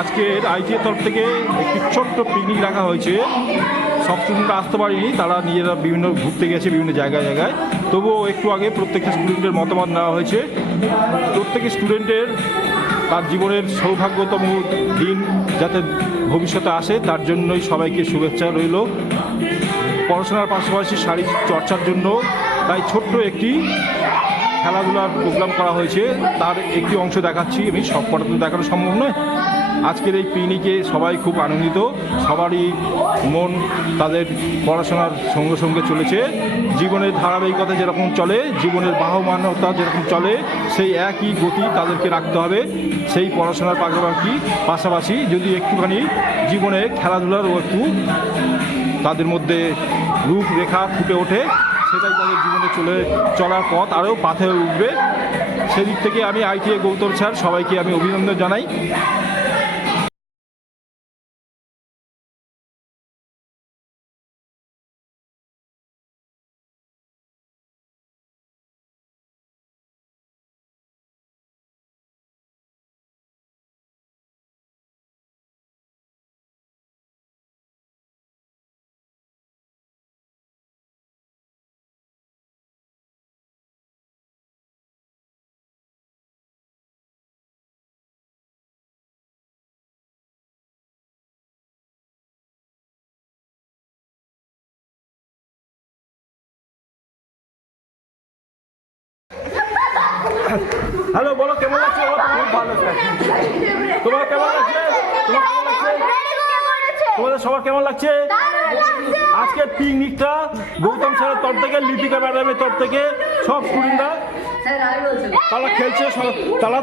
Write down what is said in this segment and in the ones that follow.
আজকের আইটিএর তরফ থেকে একটি ছোট্ট পিকনিক রাখা হয়েছে। সব স্টুডেন্টরা আসতে পারেনি, তারা নিজেরা বিভিন্ন ঘুরতে গেছে বিভিন্ন জায়গায় জায়গায়। তবুও একটু আগে প্রত্যেকটা স্টুডেন্টের মতামত নেওয়া হয়েছে। প্রত্যেক স্টুডেন্টের তার জীবনের সৌভাগ্যতম দিন যাতে ভবিষ্যতে আসে তার জন্যই সবাইকে শুভেচ্ছা রইল। পড়াশোনার পাশাপাশি শারীরিক চর্চার জন্য তাই ছোট্ট একটি খেলাধুলার প্রোগ্রাম করা হয়েছে, তার একটি অংশ দেখাচ্ছি আমি। সব কটা তো দেখানো সম্ভব নয়। আজকের এই পিকনিকে সবাই খুব আনন্দিত, সবারই মন তাদের পড়াশোনার সঙ্গে সঙ্গে চলেছে। জীবনের ধারাবাহিকতা যেরকম চলে, জীবনের বাহমানতা যেরকম চলে, সেই একই গতি তাদেরকে রাখতে হবে। সেই পড়াশোনার পাশাপাশি যদি একটুখানি জীবনে খেলাধুলারও একটু তাদের মধ্যে রূপরেখা ফুটে ওঠে, সেটাই তাদের জীবনে চলার পথ আরও পাথে উঠবে। সেদিক থেকে আমি আইটিএ গৌতম স্যার সবাইকে আমি অভিনন্দন জানাই। হ্যালো, বলো কেমন লাগছে? খুব ভালো। তোমার কেমন লাগছে? তোমাদের সবার কেমন লাগছে? আজকের পিকনিকটা গৌতম স্যারের তরফ থেকে, লিপিকা ম্যাডামের তরফ থেকে সব স্টুডেন্টরা তারা খেলছে, তারা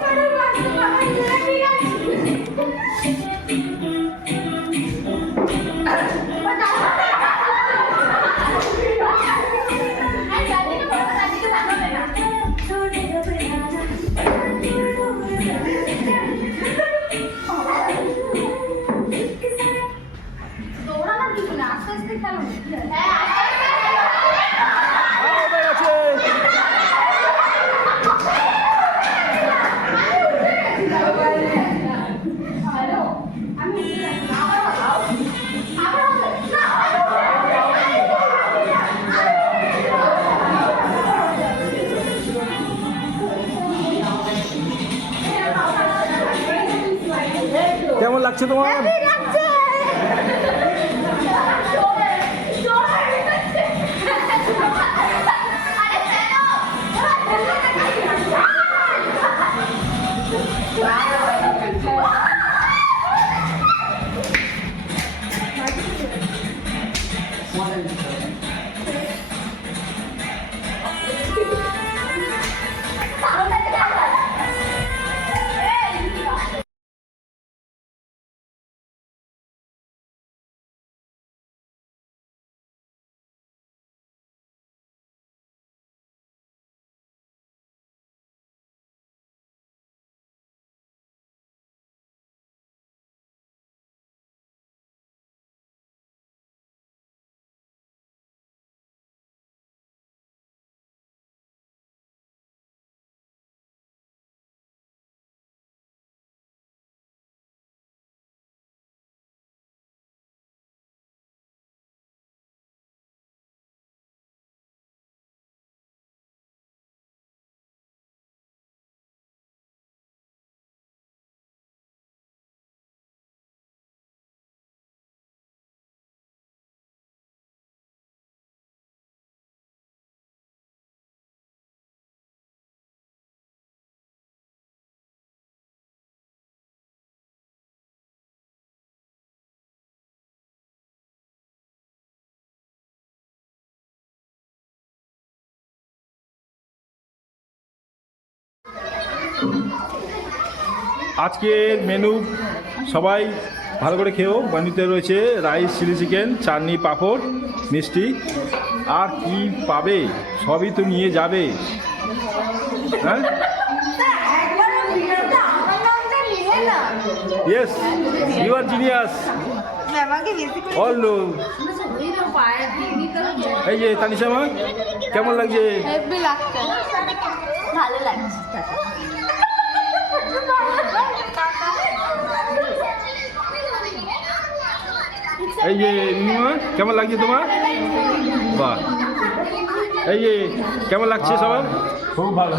কেমন লাগছে তোমার? আজকের মেনু সবাই ভালো করে খেয়েও। মেনুতে রয়েছে rice, chilli chicken, chutney, papad, মিষ্টি। আর কি পাবে? সবই তো নিয়ে যাবে। হ্যাঁ, yes, you are genius. All know. এই যে তানিশা মা, কেমন লাগছে? ভালো লাগছে। এই যে নীলিমা, কেমন লাগছে তোমার? বাহ, এই যে কেমন লাগছে সবার? খুব ভালো।